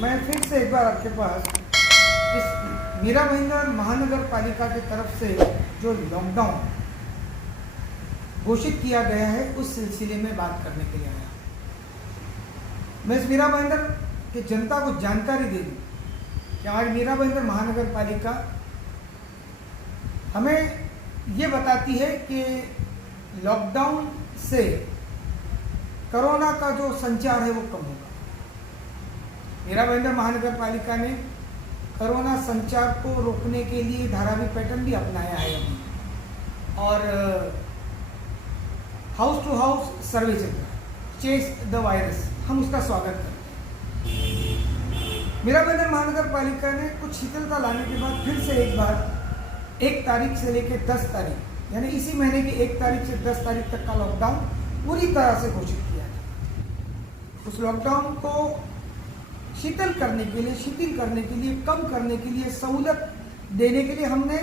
मैं फिर से एक बार आपके पास इस मीरा भाईंदर महानगर पालिका की तरफ से जो लॉकडाउन घोषित किया गया है उस सिलसिले में बात करने के लिए आया। मैं इस मीरा भाईंदर की जनता को जानकारी दे दूं कि आज मीरा भाईंदर महानगर पालिका हमें ये बताती है कि लॉकडाउन से कोरोना का जो संचार है वो कम होगा। मीरा भाईंदर महानगर पालिका ने कोरोना संचार को रोकने के लिए धारावी पैटर्न भी अपनाया है अभी, और हाउस टू हाउस सर्वे चल रहा है, चेस द वायरस, हम उसका स्वागत करते हैं। मीरा भाईंदर महानगर पालिका ने कुछ शीतलता लाने के बाद फिर से एक बार 1 तारीख से लेकर 10 तारीख यानी इसी महीने की 1 तारीख से 10 तारीख तक का लॉकडाउन पूरी तरह से घोषित किया था। उस लॉकडाउन को शिथिल करने के लिए, कम करने के लिए, सहूलत देने के लिए हमने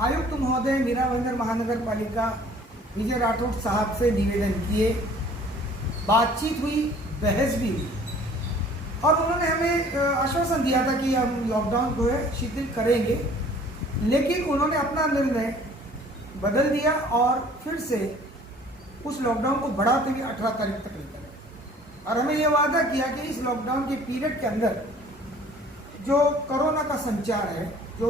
आयुक्त महोदय मीरा भाईंदर महानगर पालिका विजय राठौड़ साहब से निवेदन किए, बातचीत हुई, बहस भी हुई, और उन्होंने हमें आश्वासन दिया था कि हम लॉकडाउन को है शिथिल करेंगे, लेकिन उन्होंने अपना निर्णय बदल दिया और फिर से उस लॉकडाउन को बढ़ाते हुए 18 तारीख तक लेकर गए, और हमें यह वादा किया कि इस लॉकडाउन के पीरियड के अंदर जो कोरोना का संचार है, जो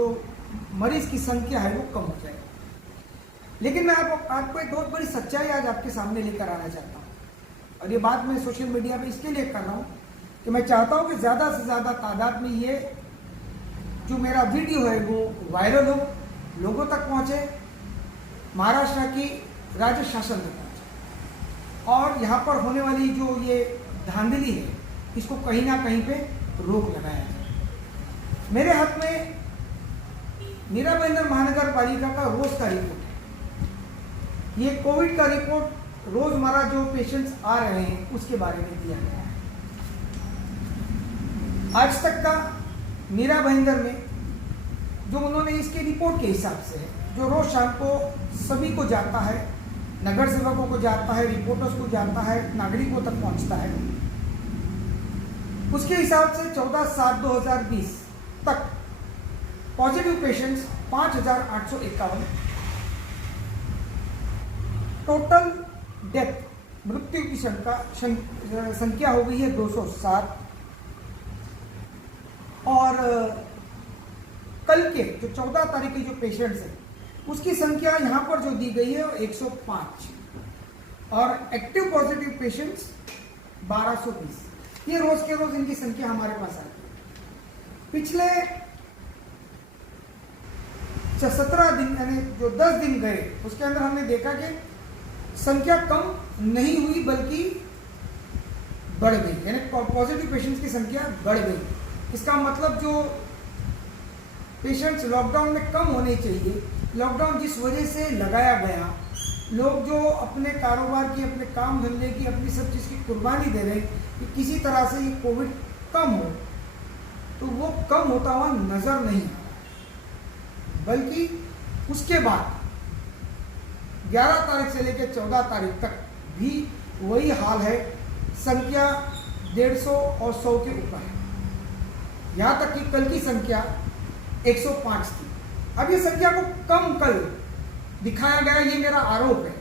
मरीज की संख्या है वो कम हो जाएगी। लेकिन मैं आपको एक बहुत बड़ी सच्चाई आज आपके सामने लेकर आना चाहता हूँ, और ये बात मैं सोशल मीडिया पे इसके लिए कर रहा हूँ कि मैं चाहता हूँ कि ज़्यादा से ज़्यादा तादाद में ये जो मेरा वीडियो है वो वायरल हो, लोगों तक पहुँचे, महाराष्ट्र की राज्य शासन तक पहुँचे, और यहाँ पर होने वाली जो ये धांधली है इसको कहीं ना कहीं पे रोक लगाया जाए। मेरे हाथ में मीरा भाईंदर महानगर पालिका का रोज का रिपोर्ट है। ये कोविड का रिपोर्ट रोजमर्रा जो पेशेंट्स आ रहे हैं उसके बारे में दिया गया है। आज तक का मीरा भाईंदर में जो उन्होंने इसके रिपोर्ट के हिसाब से जो रोज शाम को सभी को जाता है, नगर सेवकों को जाता है, रिपोर्टर्स को जाता है, नागरिकों तक पहुंचता है, उसके हिसाब से 14/7/2020 तक पॉजिटिव पेशेंट्स 5,851, टोटल डेथ मृत्यु की संख्या हो गई है 207, और कल के जो 14 तारीख के जो पेशेंट्स हैं उसकी संख्या यहाँ पर जो दी गई है 105, और एक्टिव पॉजिटिव पेशेंट्स 1220। ये रोज के रोज इनकी संख्या हमारे पास आती है। पिछले 17 दिन यानी जो 10 दिन गए उसके अंदर हमने देखा कि संख्या कम नहीं हुई बल्कि बढ़ गई, यानी पॉजिटिव पेशेंट्स की संख्या बढ़ गई। इसका मतलब जो पेशेंट्स लॉकडाउन में कम होने चाहिए, लॉकडाउन जिस वजह से लगाया गया, लोग जो अपने कारोबार की, अपने काम धंधे की, अपनी सब चीज़ की कुर्बानी दे रहे हैं कि किसी तरह से ये कोविड कम हो, तो वो कम होता हुआ नजर नहीं आ रहा, बल्कि उसके बाद 11 तारीख से लेकर 14 तारीख तक भी वही हाल है। संख्या 150 और 100 के ऊपर है, यहाँ तक कि कल की संख्या 105 थी। अब ये संख्या को कम कल दिखाया गया, ये मेरा आरोप है।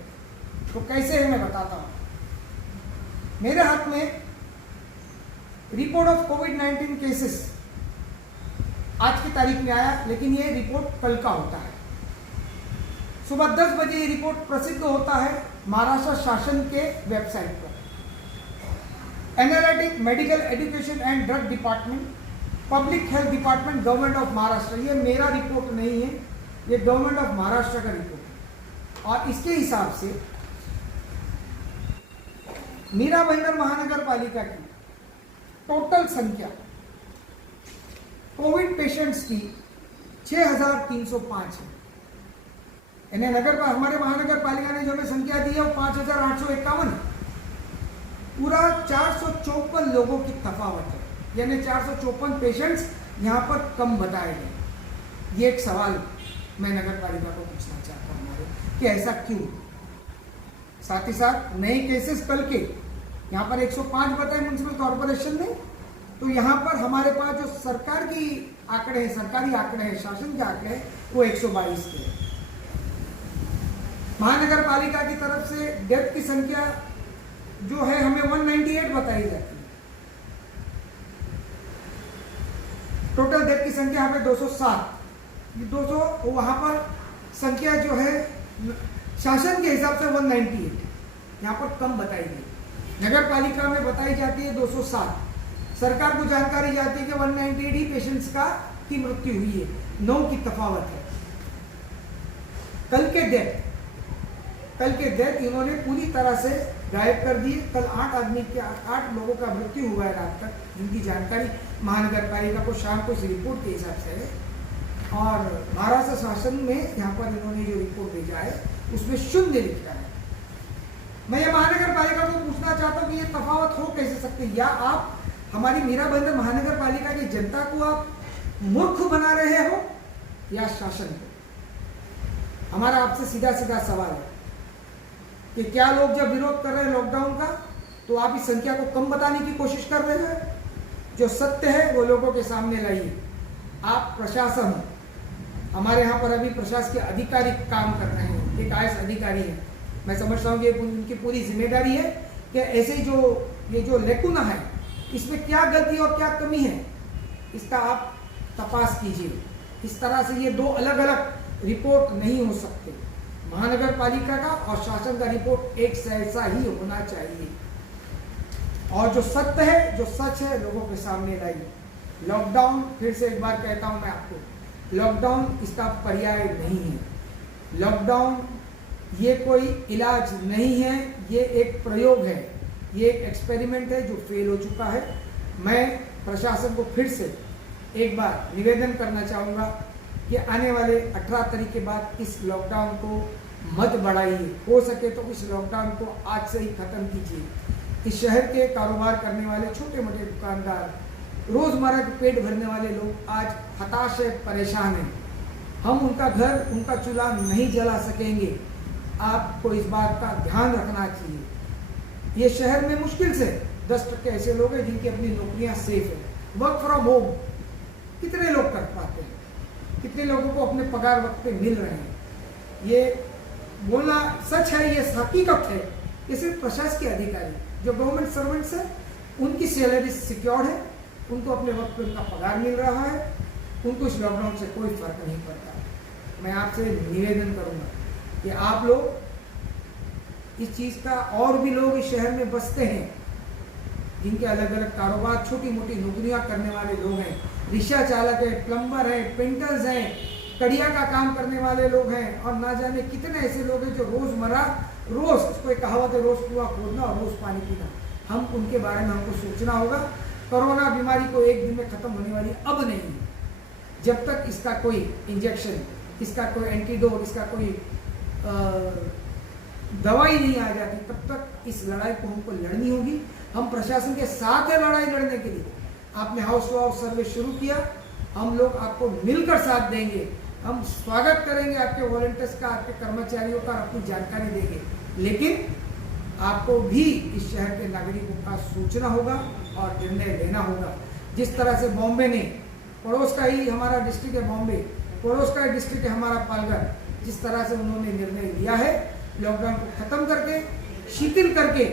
तो कैसे है मैं बताता हूँ। मेरे हाथ में रिपोर्ट ऑफ कोविड-19 केसेस आज की तारीख में आया, लेकिन ये रिपोर्ट कल का होता है। सुबह 10 बजे ये रिपोर्ट प्रसिद्ध होता है महाराष्ट्र शासन के वेबसाइट पर। Analytic medical education and drug department, public health department, government of Maharashtra. ये मेरा रिपोर्ट नहीं है, ये गवर्नमेंट ऑफ महाराष्ट्र का रिपोर्ट है, और इसके हिसाब से मीरा भाईंदर महानगर पालिका की टोटल संख्या कोविड पेशेंट्स की 6,305 है। यानी हमारे महानगर पालिका ने जो हमें संख्या दी है वो 5,851 है। पूरा 454 लोगों की तफावत है, यानी 454 पेशेंट्स यहाँ पर कम बताए गए। ये एक सवाल मैं नगर पालिका को पूछना चाहता हूँ हमारे कि ऐसा क्यों। साथ ही साथ नए केसेस कल के यहाँ पर 105 बताए म्युनिसिपल कॉर्पोरेशन ने, तो यहाँ पर हमारे पास जो सरकार की आंकड़े हैं, सरकारी आंकड़े हैं, शासन के आंकड़े हैं, वो 122 के हैं। महानगर पालिका की तरफ से डेथ की संख्या जो है हमें 198 बताई जाती है। टोटल डेथ की संख्या हमें 207, 200 वहां पर संख्या जो है शासन के हिसाब से 198 यहाँ पर कम बताई गई। नगर पालिका में बताई जाती है 207, सरकार को जानकारी जाती है कि 198 ही पेशेंट्स की मृत्यु हुई है, 9 की तफावत है। कल के डेथ इन्होंने पूरी तरह से गायब कर दिए। कल 8 लोगों का मृत्यु हुआ है रात तक, जिनकी जानकारी महानगर पालिका को शाम को इस रिपोर्ट के हिसाब से है। और महाराष्ट्र शासन में यहाँ पर इन्होंने जो रिपोर्ट भेजा है उसमें 0 लिखा है। मैं ये महानगर पालिका को पूछना चाहता हूँ कि ये तफावत हो कैसे सकती है, या आप हमारी मीरा बंदर महानगर पालिका की जनता को आप मूर्ख बना रहे हो या शासन को। हमारा आपसे सीधा सवाल है कि क्या लोग जब विरोध कर रहे हैं लॉकडाउन का तो आप इस संख्या को कम बताने की कोशिश कर रहे हैं। जो सत्य है वो लोगों के सामने लाइए। आप प्रशासन हो, हमारे यहाँ पर अभी प्रशासकीय अधिकारी काम कर रहे हैं, एक IAS अधिकारी है। मैं समझता हूँ कि उनकी पूरी जिम्मेदारी है कि ऐसे ये जो लेकुना है इसमें क्या गलती और क्या कमी है इसका आप तपास कीजिए। इस तरह से ये 2 अलग अलग रिपोर्ट नहीं हो सकते। महानगर पालिका का और शासन का रिपोर्ट एक जैसा ही होना चाहिए, और जो सत्य है, जो सच है, लोगों के सामने लाइए। लॉकडाउन, फिर से एक बार कहता हूं मैं आपको, लॉकडाउन इसका पर्याय नहीं है। लॉकडाउन ये कोई इलाज नहीं है, ये एक प्रयोग है, ये एक एक्सपेरिमेंट है जो फेल हो चुका है। मैं प्रशासन को फिर से एक बार निवेदन करना चाहूँगा कि आने वाले 18 तारीख के बाद इस लॉकडाउन को मत बढ़ाइए। हो सके तो इस लॉकडाउन को आज से ही खत्म कीजिए। इस शहर के कारोबार करने वाले छोटे मोटे दुकानदार, रोजमर्रा के पेट भरने वाले लोग आज हताश है, परेशान हैं। हम उनका घर, उनका चूल्हा नहीं जला सकेंगे। आपको इस बात का ध्यान रखना चाहिए। ये शहर में मुश्किल से 10% ऐसे लोग हैं जिनकी अपनी नौकरियां सेफ है। वर्क फ्रॉम होम कितने लोग कर पाते हैं, कितने लोगों को अपने पगार वक्त पे मिल रहे हैं। ये बोलना सच है, ये हकीकत है कि सिर्फ प्रशासकीय अधिकारी जो गवर्नमेंट सर्वेंट्स है उनकी सैलरी सिक्योर्ड है, उनको अपने वक्त पे उनका पगार मिल रहा है, उनको इस लॉकडाउन से कोई फर्क नहीं पड़ता। मैं आपसे निवेदन करूंगा कि आप लोग इस चीज़ का, और भी लोग इस शहर में बसते हैं जिनके अलग अलग कारोबार, छोटी मोटी नौकरियां करने वाले लोग हैं, रिक्शा चालक है, प्लम्बर है, पेंटर्स हैं, कड़िया का काम करने वाले लोग हैं, और ना जाने कितने ऐसे लोग हैं जो रोजमर्रा, रोज, इसको एक कहावत है, रोज कुआं खोदना और रोज पानी पीना। हम उनके बारे में हमको सोचना होगा। कोरोना बीमारी को एक दिन में खत्म होने वाली अब नहीं है। जब तक इसका कोई इंजेक्शन, इसका कोई एंटीडोट, इसका कोई दवाई नहीं आ जाती, तब तक इस लड़ाई को हमको लड़नी होगी। हम प्रशासन के साथ है लड़ाई लड़ने के लिए। आपने हाउस टू हाउस सर्वे शुरू किया, हम लोग आपको मिलकर साथ देंगे। हम स्वागत करेंगे आपके वॉलंटियर्स का, आपके कर्मचारियों का, अपनी जानकारी देंगे। लेकिन आपको भी इस शहर के नागरिकों का सोचना होगा और निर्णय लेना होगा। जिस तरह से बॉम्बे ने, पड़ोस का ही हमारा डिस्ट्रिक्ट है बॉम्बे, पड़ोस का डिस्ट्रिक्ट है हमारा पालघर, जिस तरह से उन्होंने निर्णय लिया है लॉकडाउन को खत्म करके, शिथिल करके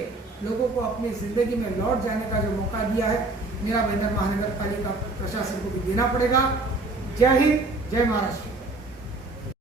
लोगों को अपनी जिंदगी में लौट जाने का जो मौका दिया है, मेरा बंदर महानगर पालिका प्रशासन को भी देना पड़ेगा। जय हिंद, जय महाराष्ट्र।